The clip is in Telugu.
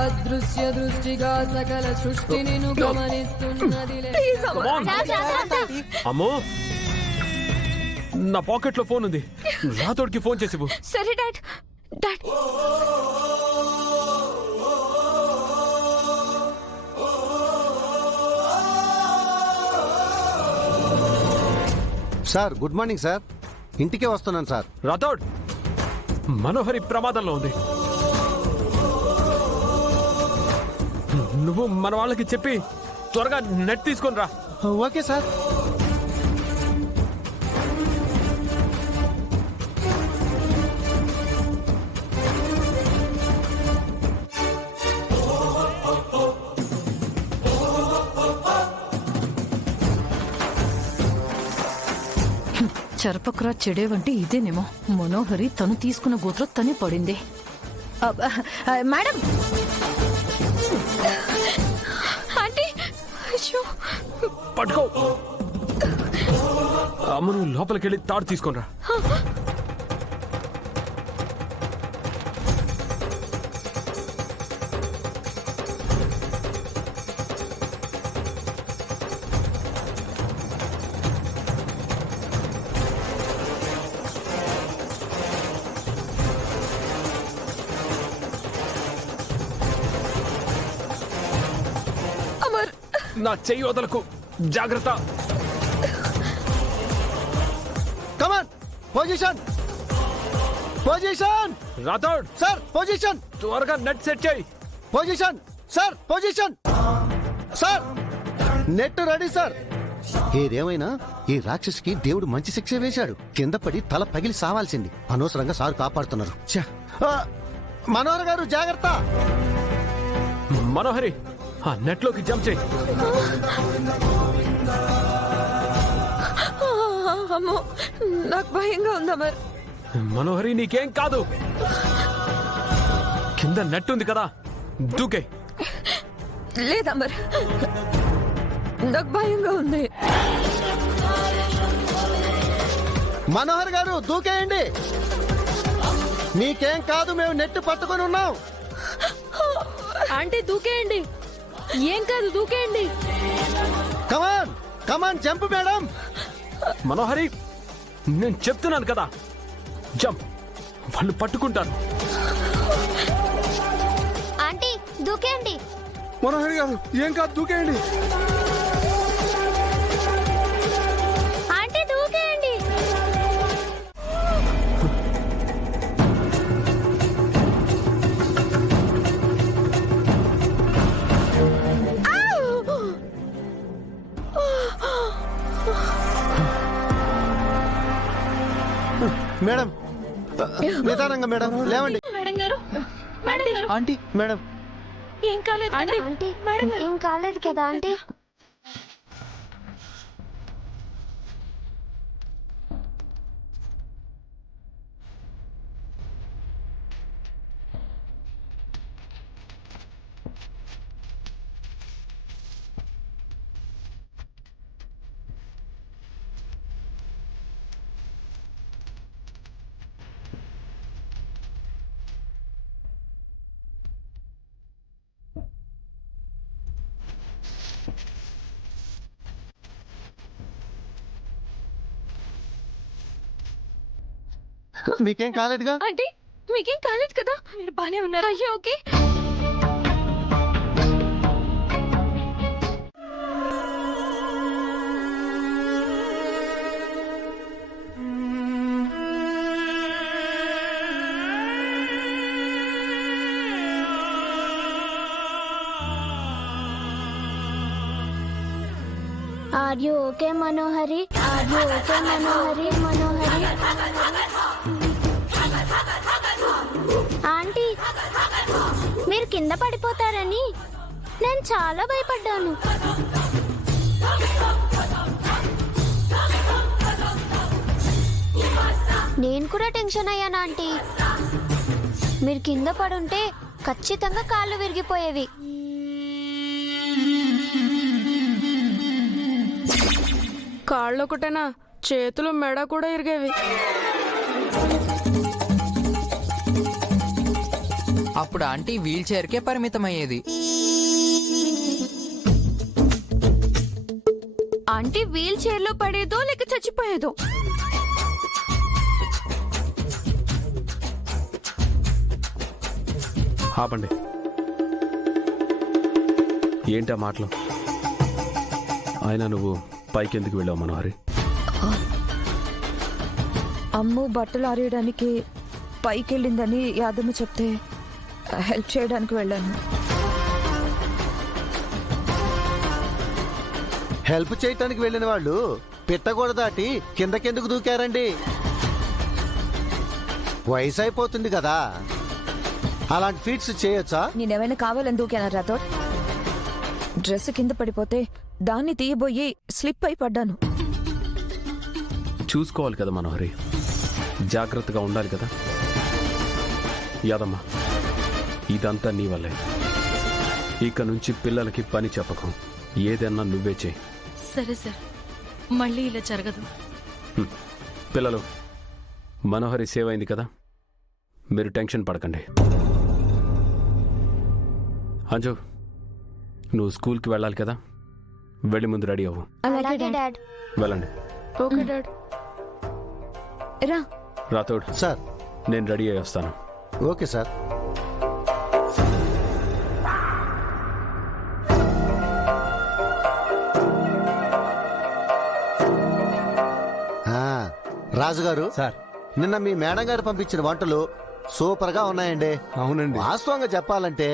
అదృశ్య దృష్టిగా సకల సృష్టిని గమనిస్తున్నదిలే. అమ్మో, నా పాకెట్ లో ఫోన్ ఉంది, రాతోడికి ఫోన్ చేసివు. సరే dad. Dad sir good morning sir. ఇంటికే వస్తున్నాను సార్. రాతోడ్, మనోహరి ప్రమాదంలో ఉంది. నువ్వు మన వాళ్ళకి చెప్పి త్వరగా నెట్ తీసుకొని రా. Okay sir. చెరపకురా చెడేవంటే ఇదేనేమో. మనోహరి తను తీసుకున్న గోత్రం తనే పడింది. మేడం ఆంటీ, అయ్యో పట్టుకో. అమ్మ, నువ్వు లోపలికి వెళ్ళి తాడు తీసుకొని రా. నా చెయ్యి వదలకు, జాగ్రత్త. Come on, position position. Rathod sir position. త్వరగా నెట్ సెట్ చేయి. Position sir, position sir. Net ready sir. ఏదేమైనా ఈ రాక్షసికి దేవుడు మంచి శిక్ష వేశాడు. కింద పడి తల పగిలి సావాల్సింది. అనవసరంగా సార్ కాపాడుతున్నారు. మనోహర్ గారు జాగ్రత్త. మనోహరి, ఆ నెట్ లోకి జంప్ చేయి. అమ్మో, నాకు భయంగా ఉంది అమర్. మనోహరి, నీకేం కాదు. కింద నెట్ ఉంది కదా, దూకే. లేదమ్మర్, నాకు భయంగా ఉంది. మనోహర్ గారు దూకేయండి. మీకేం కాదు, మేము నెట్ పట్టుకొని ఉన్నాం. ఆంటీ దూకేయండి. ఏం కాదు, దూకేయండి. కమాన్ కమాన్, జంప్ మేడం. మనోహరి, నేను చెప్తున్నాను కదా, జంప్. వాళ్ళు పట్టుకుంటారు. ఆంటీ దూకేయండి. మనోహర్ గారు ఏం కాదు, దూకేయండి. ఆంటీ దూకేయండి. మేడం నిదానంగా మేడం, లేవండి. మేడం గారు, మేడం గారు, ఆంటీ మేడం. ఏం కాలేదు ఆంటీ ఏం కాలేదు కదా ఆంటీ? మీకేం కాలేదుగా? ఆంటీ, మీకేం కాలేదు కదా? మీరు బానే ఉన్నారు? అయ్యో okay. Are you okay, Manohari? Are you okay, Manohari? Manohari? Aunty, మీరు కింద పడిపోతారని నేను చాలా భయపడ్డాను. నేను కూడా టెన్షన్ అయ్యాను ఆంటీ. మీరు కింద పడుంటే ఖచ్చితంగా కాళ్ళు విరిగిపోయేవి. కాళ్ళు ఒకటేనా, చేతులు మెడ కూడా ఇరిగేవి. ఆ అప్పుడు ఆంటీ వీల్ చైర్కే పరిమితమయ్యేది. ఆంటీ వీల్ చైర్ లో పడేదో లేక చచ్చిపోయేదో. ఆపండి. ఏంటా మాటలు? అయినా నువ్వు పైకి ఎందుకు వెళ్ళావు మనోహరి? అమ్ము బట్టలు ఆరేయడానికి పైకి వెళ్ళిందని యాదమ్మ చెప్తే హెల్ప్ చేయడానికి వెళ్ళాను. హెల్ప్ చేయటానికి వెళ్ళిన వాళ్ళు పిట్టగోడ దాటి కిందకెందుకు దూకారండి? వయసు అయిపోతుంది కదా, అలాంటి ఫీట్స్ చేయొచ్చా? నేనేమైనా కావాలని దూకానా రాథోడ్? డ్రెస్ కింద పడిపోతే దాన్ని తీయబోయి స్లిప్ అయి పడ్డాను. చూసుకోవాలి కదా మనోహరి, జాగ్రత్తగా ఉండాలి కదా. యాదమ్మ, ఇదంతా నీ వల్లే. ఇక నుంచి పిల్లలకి పని చెప్పకు, ఏదన్నా నువ్వే చేయి. సరే సార్, మళ్ళీ ఇలా జరగదు. పిల్లలు, మనోహరి సేవ్ అయింది కదా, మీరు టెన్షన్ పడకండి. అంజు, నువ్వు స్కూల్కి వెళ్ళాలి కదా, వెళ్ళి ముందు రెడీ అవ్వు. అలాగే డాడ్. వెళ్ళండి. Okay dad. రా. రాథోడ్, సార్. నేను రెడీ అయ్యి వస్తాను. Okay sir. రాజుగారు సార్, నిన్న మీ మేడం గారు పంపించిన వంటలు సూపర్ గా ఉన్నాయండి. అవునండి. వాస్తవంగా చెప్పాలంటే